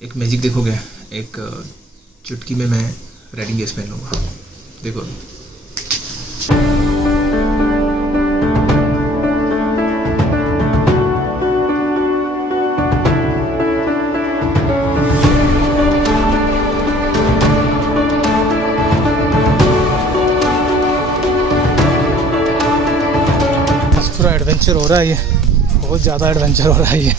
एक मैजिक देखोगे, एक चुटकी में मैं राइडिंग गेस पहन लूँगा। देखो पूरा एडवेंचर हो रहा है, ये बहुत ज़्यादा एडवेंचर हो रहा है ये।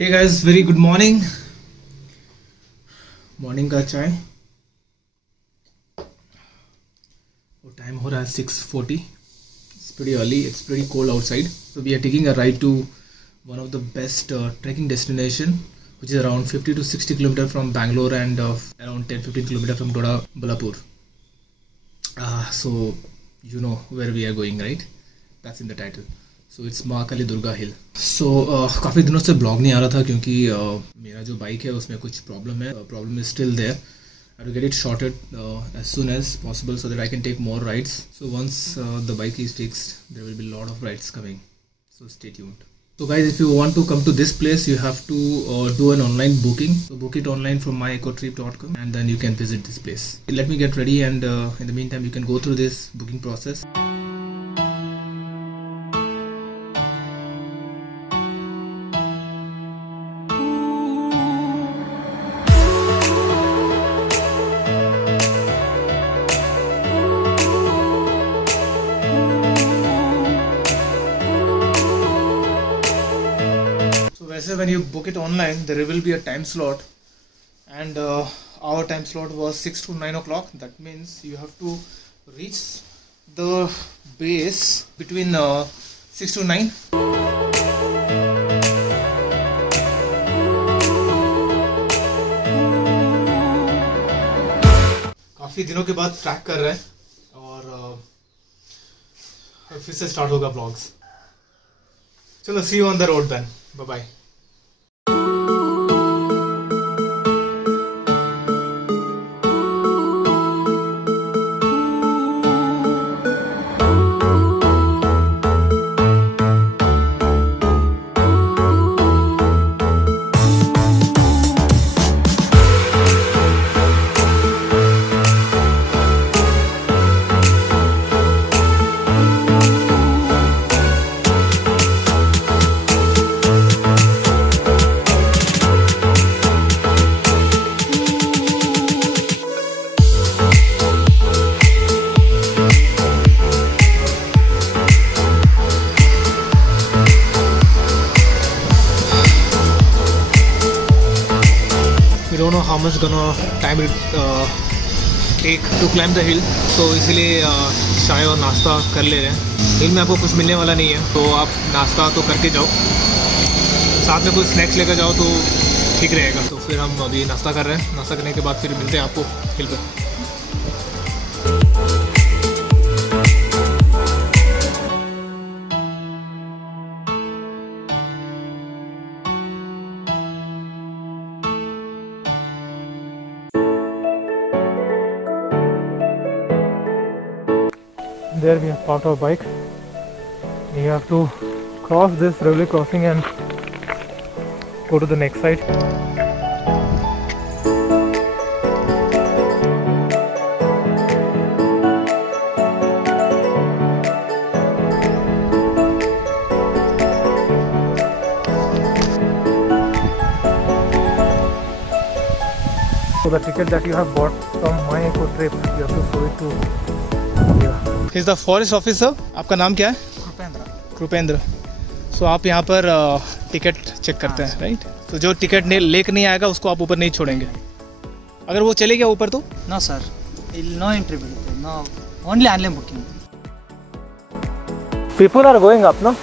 Hey guys, very good morning. Morning का चाय और टाइम हो रहा है 6:40। It's pretty early, it's pretty cold outside, so we are taking a ride to one of the best trekking destination which is around 50 to 60 km from Bangalore and around 10-15 km from Doddaballapur. So you know where we are going, right? That's in the title. So it's माँ काली दुर्गा हिल। सो काफ़ी दिनों से blog नहीं आ रहा था क्योंकि मेरा जो बाइक है उसमें कुछ प्रॉब्लम है। Problem is still there. I will get it sorted as soon as possible so that I can take more rides. So once the bike is fixed there will be lot of rides coming, so stay tuned. So guys, if you want to come to this place, you have to do an online booking. So book it online from myecotrip.com and then you can visit this place. Let me get ready and in the meantime you can go through this booking process. When you book it online, there will be a time slot, and our time slot was 6 to 9 o'clock. That means you have to reach the base between 6 to 9. काफ़ी दिनों के बाद track कर रहे हैं और फिर से स्टार्ट होगा ब्लॉग्स। चलो, see you on the road then, bye bye. don't know how much gonna time it take to climb the hill, so इसीलिए चाय और नाश्ता कर ले रहे हैं। हिल में आपको कुछ मिलने वाला नहीं है, तो आप नाश्ता तो करके जाओ, साथ में कुछ स्नैक्स लेकर जाओ तो ठीक रहेगा। तो फिर हम अभी नाश्ता कर रहे हैं, नाश्ता करने के बाद फिर मिलते हैं आपको हिल पर। There we have parked our bike. We have to cross this railway crossing and go to the next side. So the ticket that you have bought from My Eco Trip, you have to show it to here. He's the forest officer. आपका नाम क्या है? कृपेंद्र। सो आप यहाँ पर ticket check करते हैं, right? तो जो टिकट लेकर नहीं आएगा उसको आप ऊपर नहीं छोड़ेंगे। अगर वो चले गया ऊपर तो? No sir, no entry, no, only online booking. People are going up ना?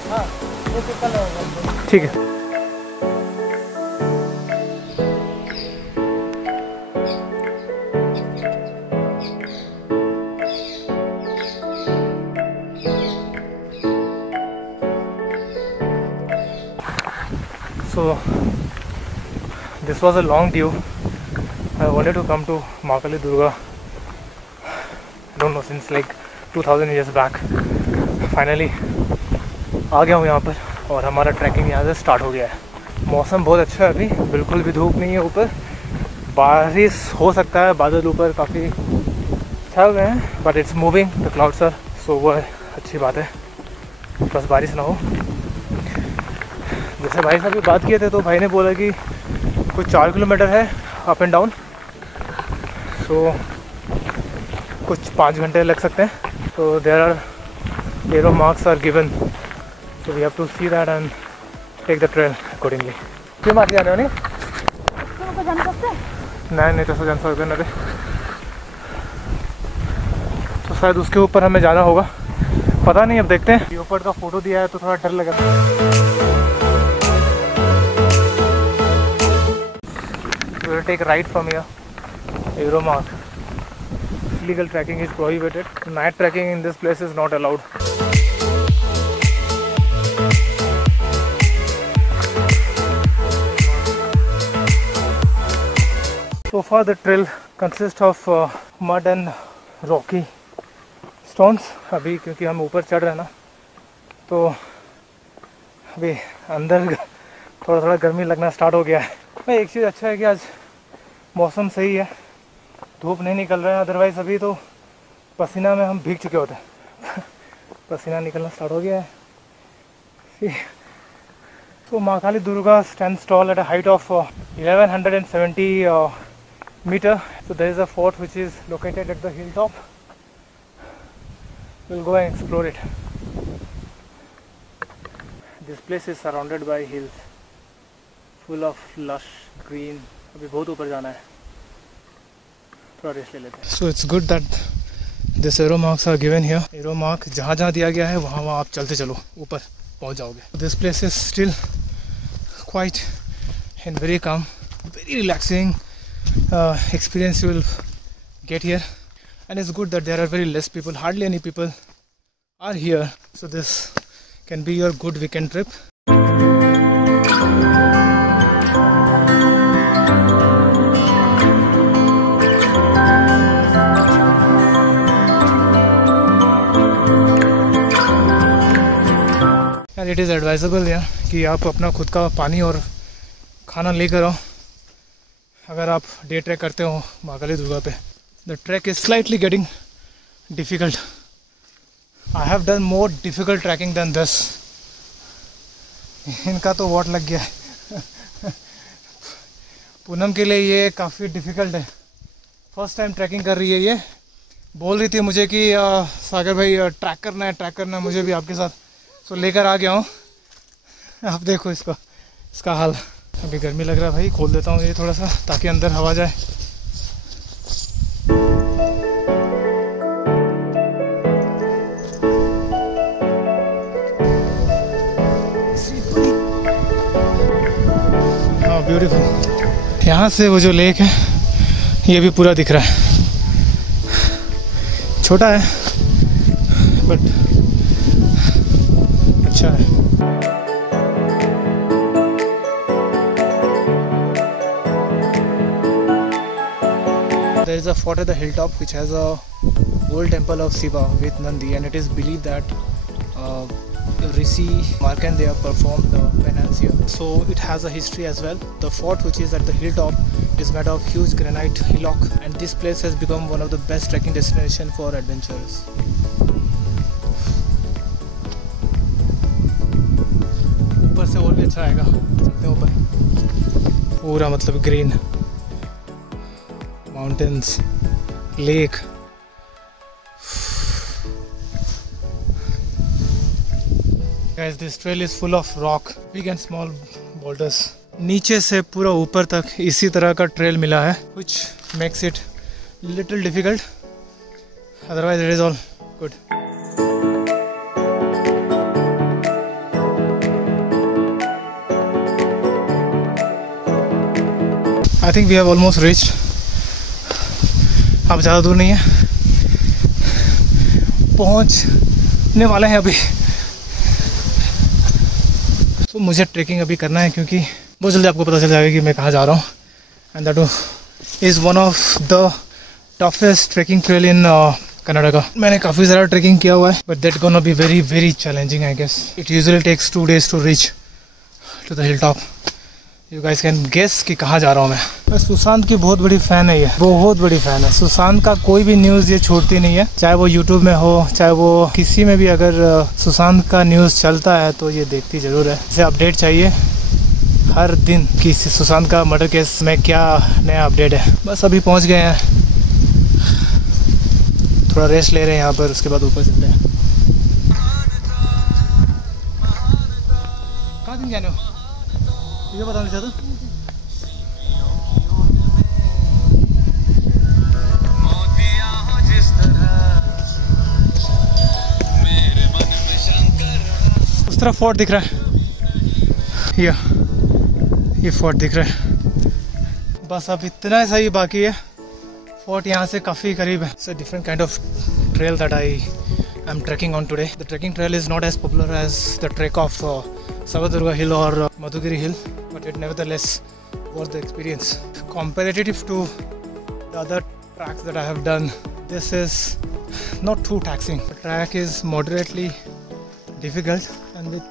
ठीक है। So this was a long due. I wanted to come to Mahakali Durga, I don't know, since like 2000 years back. Finally आ गया हूँ यहाँ पर और हमारा trekking यहाँ से स्टार्ट हो गया है। मौसम बहुत अच्छा है, अभी बिल्कुल भी धूप नहीं है, ऊपर बारिश हो सकता है, बादल ऊपर काफ़ी छा गए हैं, but it's moving, the clouds are, so वो अच्छी बात है, बस बारिश ना हो। जैसे भाई साहब भी बात किए थे तो भाई ने बोला कि कुछ 4 किलोमीटर है अप एंड डाउन, सो कुछ 5 घंटे लग सकते हैं। तो there are arrow marks are given, so we have to see that and take the trail accordingly. क्यों मार जाने वाले नहीं तो जान सकते ना, तो शायद उसके ऊपर हमें जाना होगा, पता नहीं, अब देखते हैं। ऊपर का फोटो दिया है तो थोड़ा डर लगा। We'll take right from here. Aero mark. Illegal trekking is prohibited. Night trekking in this place is not allowed. So far the trail consists of mud and rocky stones. अभी क्योंकि हम ऊपर चढ़ रहे हैं ना, तो अभी अंदर थोड़ा थोड़ा गर्मी लगना स्टार्ट हो गया है। एक चीज़ अच्छा है कि आज मौसम सही है, धूप नहीं निकल रहा है, अदरवाइज़ अभी तो पसीना में हम भीग चुके होते हैं। पसीना निकलना स्टार्ट हो गया है। तो Mahakali Durga stands tall at a height of 1170 meter. So there is a fort which is located at the hilltop. We'll go and explore it. This place is surrounded by hills, full of lush green. अभी बहुत ऊपर जाना है, थोड़ा rest ले लेते हैं। So it's good that this arrow marks are given here. Arrow mark जहाँ जहाँ दिया गया है वहाँ वहाँ आप चलते चलो, ऊपर पहुँच जाओगे। This place is still quiet and very calm, very relaxing experience you will get here, and it's good that there are very less people, hardly any people are here, so this can be your good weekend trip. And it is advisable कि आप अपना खुद का पानी और खाना लेकर आओ अगर आप डे ट्रैक करते हो महाकाली दुर्गा पे। The track is slightly getting difficult. I have done more difficult trekking than this. इनका तो वॉट लग गया है। पूनम के लिए ये काफ़ी डिफ़िकल्ट है, फर्स्ट टाइम ट्रैकिंग कर रही है। ये बोल रही थी मुझे कि सागर भाई ट्रैक करना है, मुझे भी आपके साथ, सो लेकर आ गया हूँ। आप देखो इसका हाल। अभी गर्मी लग रहा है भाई, खोल देता हूँ ये थोड़ा सा ताकि अंदर हवा जाए। हाँ ब्यूटीफुल। यहाँ से वो जो लेक है ये भी पूरा दिख रहा है। छोटा है बट अच्छा है। There is a fort at the hilltop which has a old temple of Shiva with Nandi, and it is believed that Rishi Markandeya performed the penance here. So it has a history as well. The fort, which is at the hilltop, is made of huge granite hillock, and this place has become one of the best trekking destination for adventurers. ऊपर से और भी अच्छा आएगा, चलते हैं ऊपर। पूरा मतलब green, mountains, lake. Guys, this trail is full of rock, big and small boulders. नीचे से पूरा ऊपर तक इसी तरह का ट्रेल मिला है, which makes it little difficult. Otherwise, it is all good. I think we have almost reached. अब ज़्यादा दूर नहीं है, पहुंचने वाले हैं अभी। तो मुझे ट्रेकिंग अभी करना है क्योंकि बहुत जल्दी आपको पता चल जाएगा कि मैं कहाँ जा रहा हूँ। And that is one of the toughest trekking trail in Canada का। मैंने काफ़ी सारा ट्रैकिंग किया हुआ है, but that gonna be very very challenging I guess. It usually takes 2 days to reach to the hill top. You guys can guess कि कहाँ जा रहा हूँ मैं। सुशांत की बहुत बड़ी फ़ैन है, ये बहुत बड़ी फ़ैन है। सुशांत का कोई भी न्यूज़ ये छोड़ती नहीं है, चाहे वो यूट्यूब में हो, चाहे वो किसी में भी। अगर सुशांत का न्यूज़ चलता है तो ये देखती ज़रूर है। इसे अपडेट चाहिए हर दिन कि सुशांत का मर्डर केस में क्या नया अपडेट है। बस अभी पहुँच गए हैं, थोड़ा रेस्ट ले रहे हैं यहाँ पर, उसके बाद ऊपर चलते हैं। कहाँ दिन जाने हो ये बता नहीं चाहता। उस तरफ फोर्ट दिख रहा है, ये फोर्ट दिख रहा है। बस अब इतना सा ही बाकी है, फोर्ट यहाँ से काफ़ी करीब है। It's a different kind of trail that I am trekking on today. The trekking trail is not as popular as the trek of Savadurga Hill or Madhugiri Hill, but it nevertheless was the experience. Comparative to the other tracks that I have done, this is not too taxing. The track is moderately difficult, and with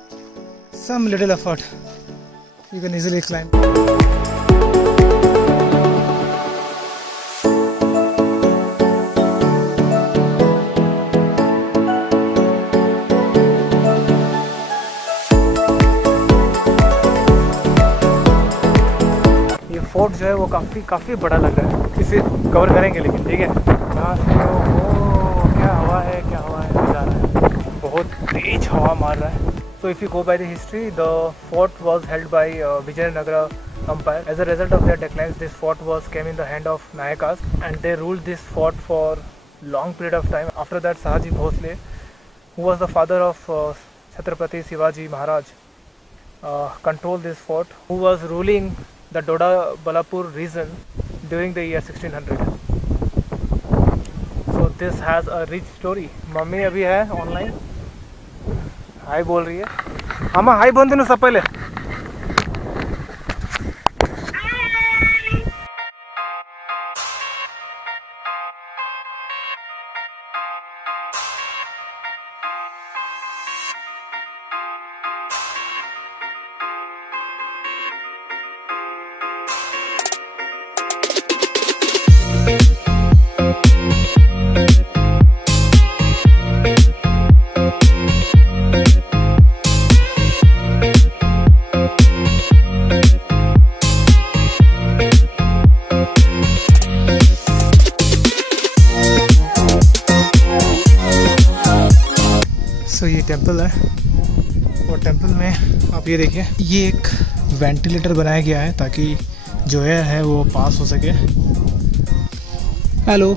some little effort you can easily climb. Fort जो है वो काफ़ी बड़ा लग रहा है। इसे cover करेंगे लेकिन, ठीक है। यहाँ से वो क्या हवा है जा रहा है, बहुत तेज हवा मार रहा है। So if you go by the history, the fort was held by Vijayanagara empire. As a result of their decline, this fort came in the hand of Nayakas, and they ruled this fort for long period of time. After that, Sahaji Bhosle, who was the father of Chhatrapati Shivaji Maharaj, controlled this fort, who was ruling the Doda Balapur region during the year 1600. So this has a rich story. Mummy अभी है online, हाय बोल रही है। अम्मा हाय बोल देना सब पहले। सो ये टेंपल है, और टेंपल में आप ये देखिए, ये एक वेंटिलेटर बनाया गया है ताकि जो एयर है वो पास हो सके। हेलो,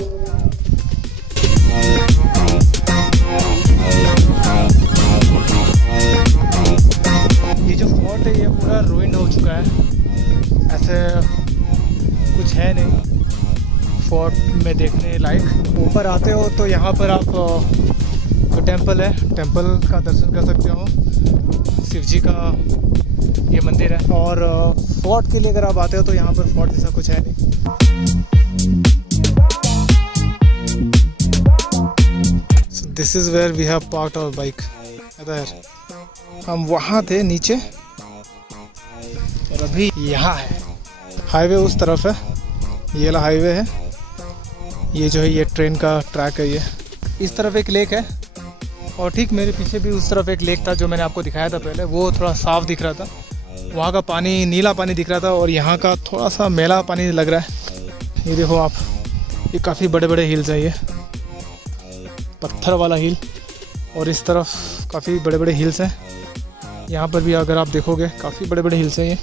ये जो फोर्ट है ये पूरा रूइंड हो चुका है, ऐसे कुछ है नहीं फोर्ट में देखने लायक। ऊपर आते हो तो यहाँ पर आप जो टेंपल है, टेंपल का दर्शन कर सकते हो। शिव जी का ये मंदिर है, और फोर्ट के लिए अगर आप आते हो तो यहाँ पर फोर्ट जैसा कुछ है नहीं। So this is where we have parked our bike. हम वहाँ थे नीचे, और अभी यहाँ है। हाईवे उस तरफ है, ये वाला हाईवे है। ये जो है ये ट्रेन का ट्रैक है। ये इस तरफ एक लेक है, और ठीक मेरे पीछे भी उस तरफ एक लेक था जो मैंने आपको दिखाया था पहले। वो थोड़ा साफ दिख रहा था, वहाँ का पानी नीला पानी दिख रहा था, और यहाँ का थोड़ा सा मैला पानी लग रहा है। ये देखो आप, ये काफ़ी बड़े बड़े हिल्स हैं, ये पत्थर वाला हिल, और इस तरफ काफ़ी बड़े बड़े हिल्स हैं। यहाँ पर भी अगर आप देखोगे काफ़ी बड़े बड़े हिल्स हैं ये।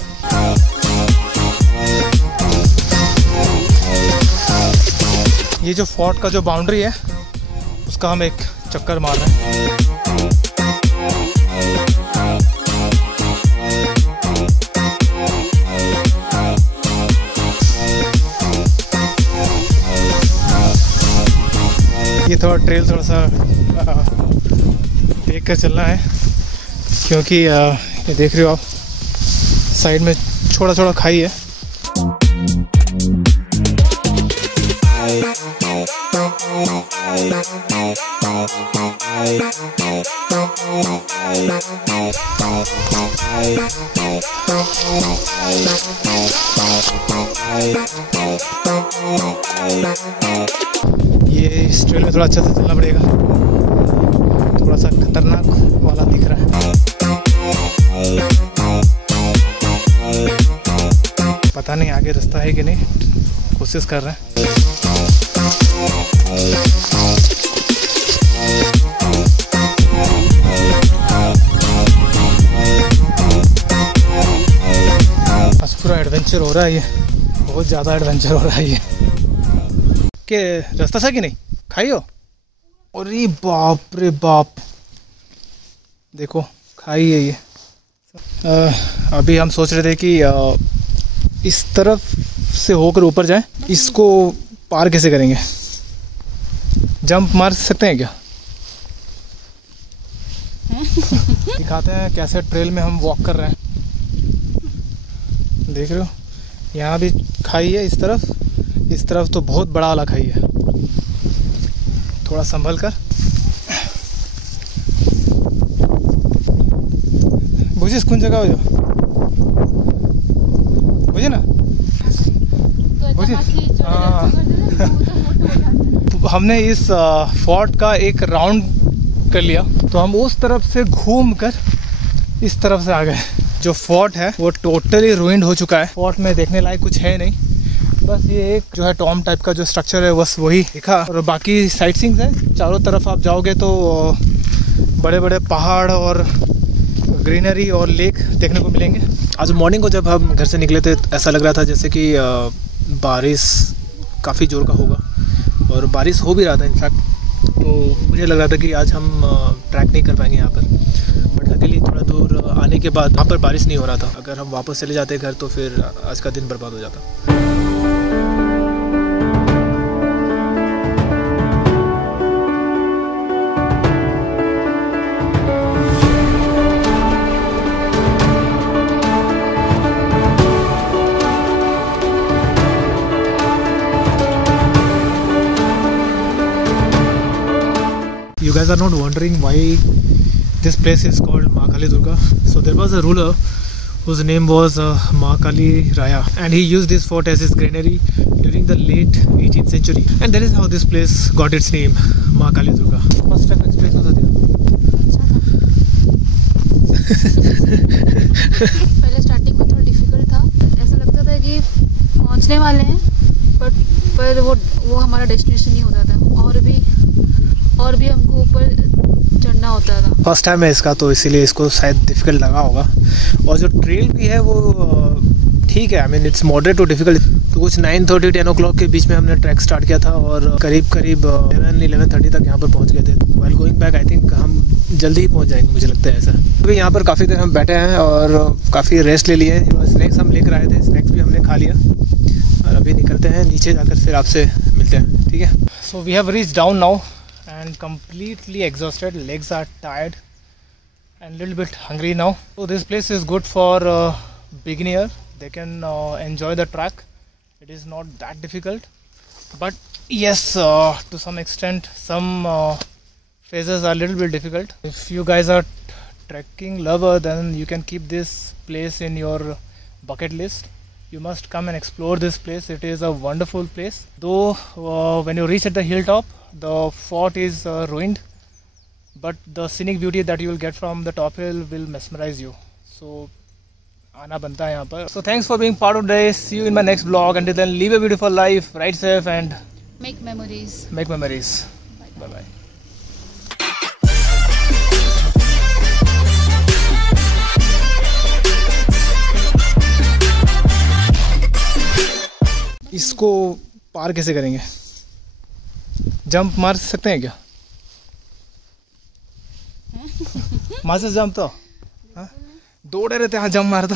ये जो फोर्ट का जो बाउंड्री है उसका हम एक चक्कर मार रहे हैं। ये थोड़ा ट्रेल थोड़ा सा देख कर चलना है, क्योंकि ये देख रहे हो आप साइड में छोटा छोटा खाई है। ये इस ट्रेल में थोड़ा अच्छा से चलना पड़ेगा, थोड़ा सा खतरनाक वाला दिख रहा है। पता नहीं आगे रास्ता है कि नहीं, कोशिश कर रहे हैं। आज पूरा एडवेंचर हो रहा है, ये बहुत ज़्यादा एडवेंचर हो रहा है ये। के रास्ता था कि नहीं खाई हो? अरे बाप रे बाप, देखो खाई है ये। अभी हम सोच रहे थे कि इस तरफ से होकर ऊपर जाएं, इसको पार कैसे करेंगे? जंप मार सकते हैं क्या? दिखाते हैं कैसे ट्रेल में हम वॉक कर रहे हैं। देख रहे हो यहाँ भी खाई है, इस तरफ तो बहुत बड़ा वाला खाई है। थोड़ा संभल कर, बुझे कौन जगह हो जो बुझे ना बुझे। हाँ हमने इस फोर्ट का एक राउंड कर लिया, तो हम उस तरफ से घूम कर इस तरफ से आ गए। जो फोर्ट है वो टोटली रूइंड हो चुका है, फोर्ट में देखने लायक कुछ है नहीं, बस ये एक जो है टॉम टाइप का जो स्ट्रक्चर है बस वही दिखा, और बाकी साइट सीइंग्स है। चारों तरफ आप जाओगे तो बड़े बड़े पहाड़ और ग्रीनरी और लेक देखने को मिलेंगे। आज मॉर्निंग को जब हम घर से निकले थे ऐसा लग रहा था जैसे कि बारिश काफ़ी ज़ोर का होगा, और बारिश हो भी रहा था इनफैक्ट। तो मुझे लग रहा था कि आज हम ट्रैक नहीं कर पाएंगे यहाँ पर, बट लकीली थोड़ा दूर आने के बाद वहाँ पर बारिश नहीं हो रहा था। अगर हम वापस चले जाते घर तो फिर आज का दिन बर्बाद हो जाता। You guys are not wondering why this place is called Mahakali Durga. So there was a ruler whose name was Mahakali Raya, and he used this fort as his granary during the late 18th century, and that is how this place got its name, Mahakali Durga. First time experience was there. पहले starting में थोड़ा difficult था, ऐसा लगता था कि पहुंचने वाले हैं, पर वो हमारा डेस्टिनेशन नहीं होता था, और भी हमको ऊपर चढ़ना होता था। फर्स्ट टाइम है इसका, तो इसीलिए इसको शायद डिफ़िकल्ट लगा होगा। और जो ट्रेल भी है वो ठीक है, I mean it's moderate too difficult. तो कुछ 9:30-10 o'clock के बीच में हमने ट्रैक स्टार्ट किया था, और करीब 11:30 तक यहाँ पर पहुँच गए थे। While going back I think हम जल्दी ही पहुँच जाएंगे, मुझे लगता है ऐसा। अभी यहाँ पर काफ़ी देर हम बैठे हैं और काफ़ी रेस्ट ले लिए हैं। स्नैक्स हम लेकर आए थे, स्नैक्स भी हमने खा लिया, और अभी निकलते हैं नीचे जाकर, फिर आपसे मिलते हैं, ठीक है। So we have reached down now and completely exhausted, legs are tired and little bit hungry now. So this place is good for beginner, they can enjoy the track. It is not that difficult, but yes, to some extent some phases are a little bit difficult. If you guys are trekking lover, then you can keep this place in your bucket list. You must come and explore this place. It is a wonderful place, though when you reach at the hilltop the fort is ruined, but the scenic beauty that you will get from the top hill will mesmerize you. So आना बनता है यहाँ पर. So thanks for being part of this. See you in my next vlog. Until then, live a beautiful life, ride safe and make memories. Make memories. Bye bye. इसको पार कैसे करेंगे? Jump मार सकते हैं क्या? मार से जंप तो दौड़े रहते हैं, हाँ जंप मार दो।